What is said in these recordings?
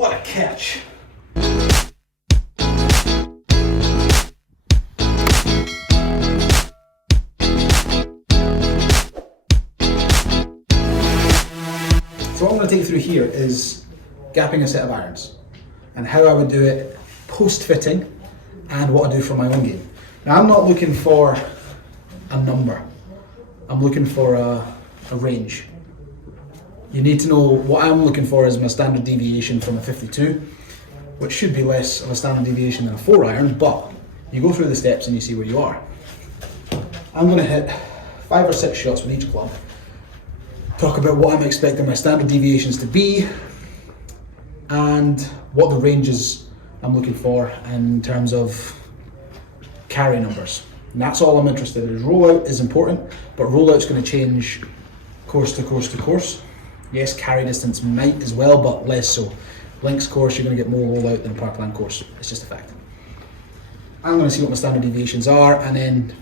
What a catch! So what I'm going to take you through here is gapping a set of irons and how I would do it post-fitting and what I do for my own game. Now I'm not looking for a number, I'm looking for a range. You need to know what I'm looking for is my standard deviation from a 52, which should be less of a standard deviation than a 4 iron, but you go through the steps and you see where you are. I'm going to hit 5 or 6 shots with each club, talk about what I'm expecting my standard deviations to be and what the ranges I'm looking for in terms of carry numbers. And that's all I'm interested in. Rollout is important, but rollout's going to change course to course to course. Yes, carry distance might as well, but less so. Links course, you're going to get more rollout than a parkland course. It's just a fact. I'm going to see what my standard deviations are and then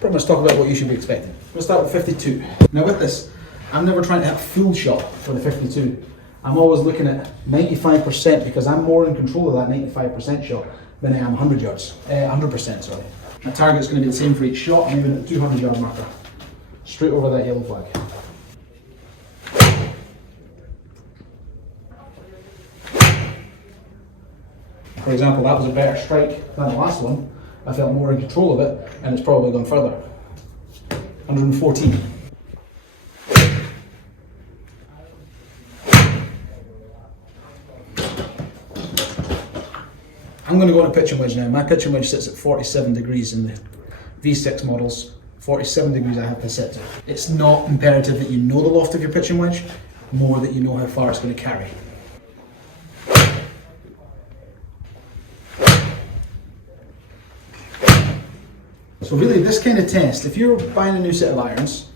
pretty much talk about what you should be expecting. We'll start with 52. Now with this, I'm never trying to hit a full shot for the 52. I'm always looking at 95% because I'm more in control of that 95% shot than I am 100 yards. 100%, sorry. My target's going to be the same for each shot. I'm even at the 200 yard marker. Straight over that yellow flag. For example, that was a better strike than the last one. I felt more in control of it and it's probably gone further. 114. I'm going to go on a pitching wedge now. My pitching wedge sits at 47 degrees in the V6 models. 47 degrees I have to set to. It's not imperative that you know the loft of your pitching wedge, more that you know how far it's going to carry. So really this kind of test, if you're buying a new set of irons,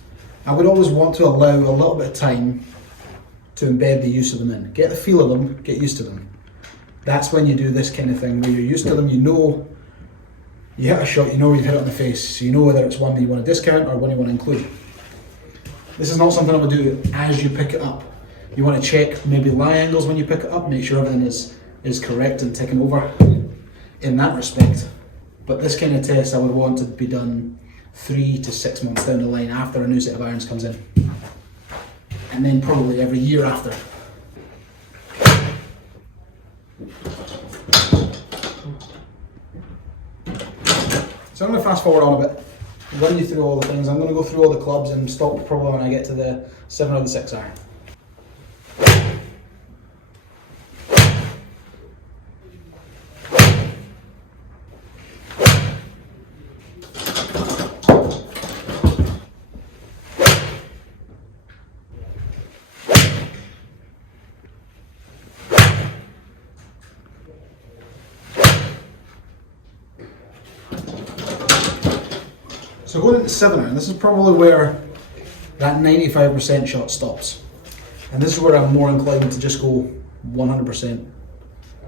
I would always want to allow a little bit of time to embed the use of them in. Get the feel of them, get used to them. That's when you do this kind of thing where you're used to them, you know you hit a shot, you know you've hit it on the face, so you know whether it's one that you want to discount or one you want to include. This is not something I would do as you pick it up. You want to check maybe lie angles when you pick it up, make sure everything is correct and ticking over in that respect. But this kind of test I would want to be done 3 to 6 months down the line after a new set of irons comes in. And then probably every year after. So I'm going to fast forward on a bit, run you through all the things. I'm going to go through all the clubs and stop probably when I get to the 7 or the 6 iron. So going into 7 iron, this is probably where that 95% shot stops. And this is where I'm more inclined to just go 100%.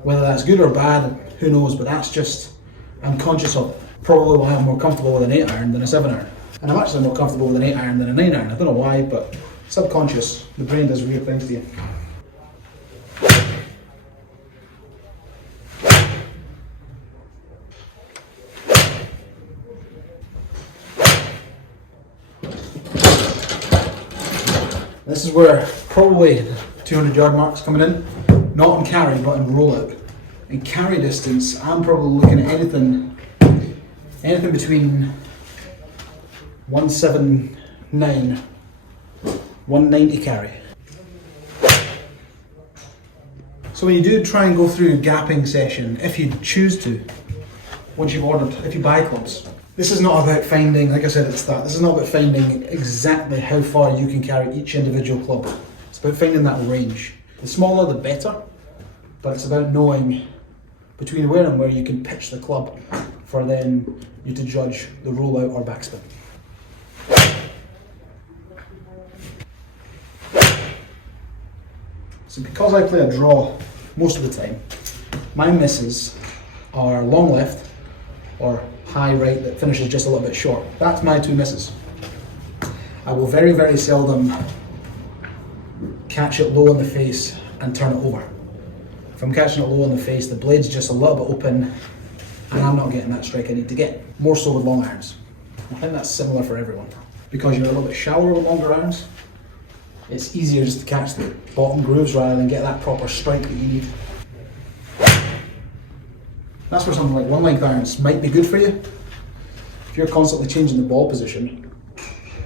Whether that's good or bad, who knows, but that's just, I'm conscious of it. Probably why I'm more comfortable with an 8 iron than a 7 iron. And I'm actually more comfortable with an 8 iron than a 9 iron. I don't know why, but subconscious, the brain does weird things to you. This is where probably the 200 yard mark's coming in, not in carry but in rollout. In carry distance, I'm probably looking at anything between 179, 190 carry. So when you do try and go through a gapping session, if you choose to, once you've ordered, if you buy clubs, this is not about finding, like I said at the start, this is not about finding exactly how far you can carry each individual club. It's about finding that range. The smaller the better, but it's about knowing between where and where you can pitch the club for then you to judge the rollout or backspin. So because I play a draw most of the time, my misses are long left or high right that finishes just a little bit short. That's my 2 misses. I will very, very seldom catch it low in the face and turn it over. If I'm catching it low on the face, the blade's just a little bit open and I'm not getting that strike I need to get. More so with long irons. I think that's similar for everyone. Because you're a little bit shallower with longer irons, it's easier just to catch the bottom grooves rather than get that proper strike that you need. That's where something like one length irons might be good for you. If you're constantly changing the ball position,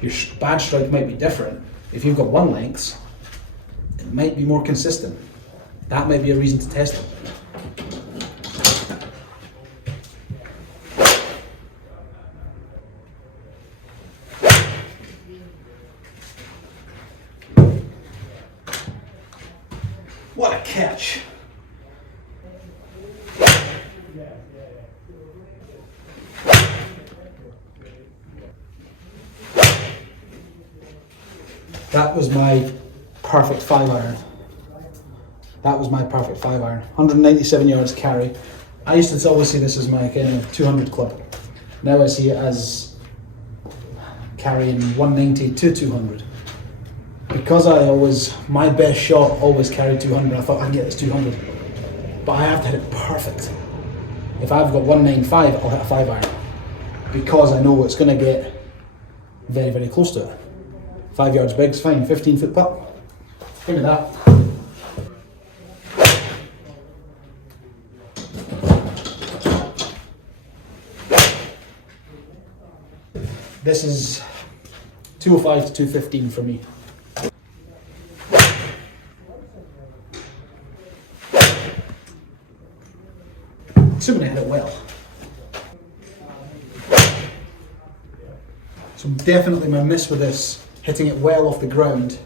your bad strike might be different. If you've got one lengths, it might be more consistent. That might be a reason to test it. What a catch! That was my perfect 5-iron. That was my perfect 5-iron. 197 yards carry. I used to always see this as my kind of 200 club. Now I see it as carrying 190 to 200. Because my best shot always carried 200, I thought I can get this 200. But I have to hit it perfect. If I've got 195, I'll hit a 5-iron. Because I know it's going to get very, very close to it. 5 yards big is fine, 15-foot putt. Give me that. This is 205 to 215 for me. Assuming I hit it well. So definitely my miss with this, hitting it well off the ground,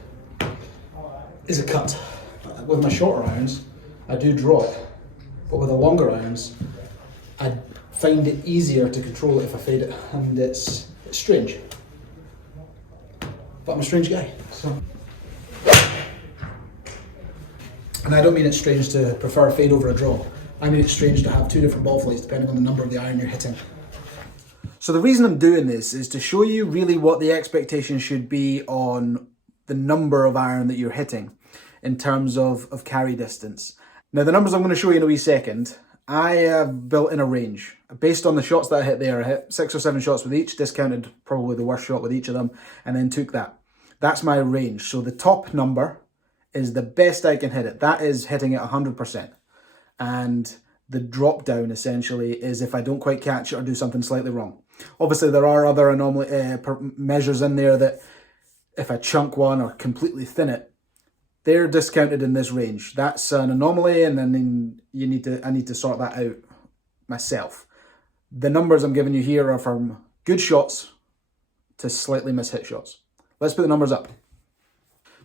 is a cut. With my shorter irons, I do draw it, but with the longer irons, I find it easier to control it if I fade it, and it's strange. But I'm a strange guy, so. And I don't mean it's strange to prefer a fade over a draw. I mean it's strange to have two different ball flights depending on the number of the iron you're hitting. So the reason I'm doing this is to show you really what the expectation should be on the number of iron that you're hitting in terms of carry distance. Now the numbers I'm going to show you in a wee second, I have built in a range. Based on the shots that I hit there, I hit 6 or 7 shots with each, discounted probably the worst shot with each of them, and then took that. That's my range. So the top number is the best I can hit it. That is hitting it 100%. And the drop down essentially is if I don't quite catch it or do something slightly wrong. Obviously there are other anomaly measures in there that if I chunk one or completely thin it, they're discounted in this range. That's an anomaly, and then I need to sort that out myself. The numbers I'm giving you here are from good shots to slightly mishit shots. Let's put the numbers up.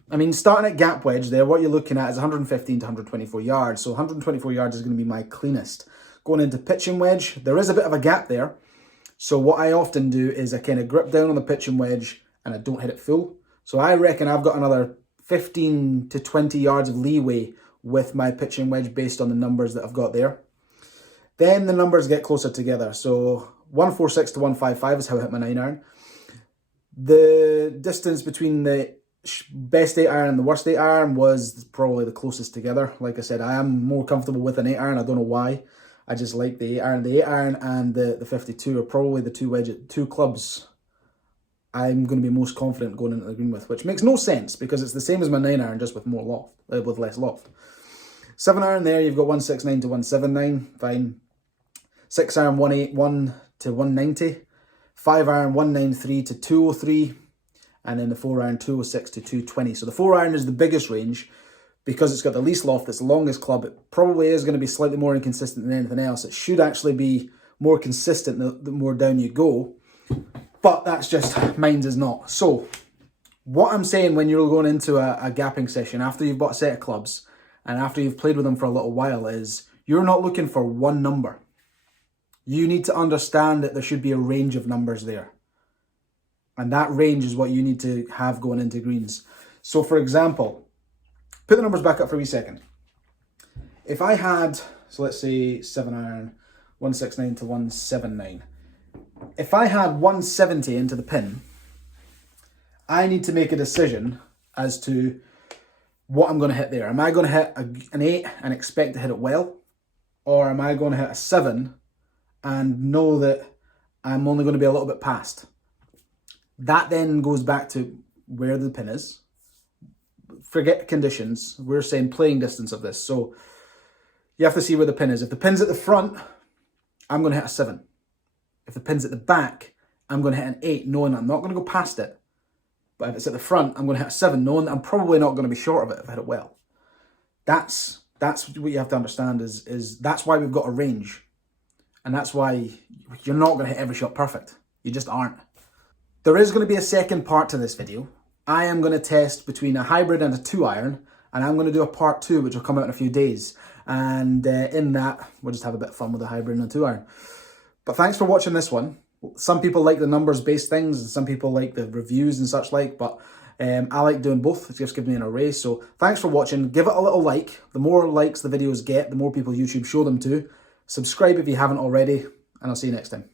I mean, starting at gap wedge there, what you're looking at is 115 to 124 yards. So 124 yards is going to be my cleanest. Going into pitching wedge, there is a bit of a gap there. So what I often do is I kind of grip down on the pitching wedge and I don't hit it full. So I reckon I've got another 15 to 20 yards of leeway with my pitching wedge based on the numbers that I've got there. Then the numbers get closer together. So 146 to 155 is how I hit my 9-iron. The distance between the best 8-iron and the worst 8-iron was probably the closest together. Like I said, I am more comfortable with an 8-iron. I don't know why. I just like the 8-iron. The 8-iron and the 52 are probably the two clubs I'm going to be most confident going into the green with, which makes no sense because it's the same as my 9-iron, just with more loft, with less loft. 7-iron there, you've got 169 to 179, fine. 6-iron 181 to 190. 5-iron 193 to 203. And then the 4-iron 206 to 220. So the 4-iron is the biggest range because it's got the least loft, it's the longest club. It probably is going to be slightly more inconsistent than anything else. It should actually be more consistent the more down you go. But that's just, mine's is not. So what I'm saying when you're going into a gapping session after you've bought a set of clubs and after you've played with them for a little while is you're not looking for one number. You need to understand that there should be a range of numbers there. And that range is what you need to have going into greens. So for example, put the numbers back up for a wee second. If I had, so let's say 7-iron, 169 to 179. If I had 170 into the pin, I need to make a decision as to what I'm going to hit there. Am I going to hit an 8 and expect to hit it well? Or am I going to hit a 7 and know that I'm only going to be a little bit past? That then goes back to where the pin is. Forget conditions. We're saying playing distance of this. So you have to see where the pin is. If the pin's at the front, I'm going to hit a 7. If the pin's at the back, I'm going to hit an 8, knowing that I'm not going to go past it. But if it's at the front, I'm going to hit a 7, knowing that I'm probably not going to be short of it if I hit it well. That's what you have to understand is that's why we've got a range. And that's why you're not going to hit every shot perfect. You just aren't. There is going to be a second part to this video. I am going to test between a hybrid and a 2-iron, and I'm going to do a part 2, which will come out in a few days. And in that, we'll just have a bit of fun with the hybrid and the 2-iron. But thanks for watching this one. Some people like the numbers-based things, and some people like the reviews and such like, but I like doing both. It just gives me an array. So thanks for watching. Give it a little like. The more likes the videos get, the more people YouTube show them to. Subscribe if you haven't already, and I'll see you next time.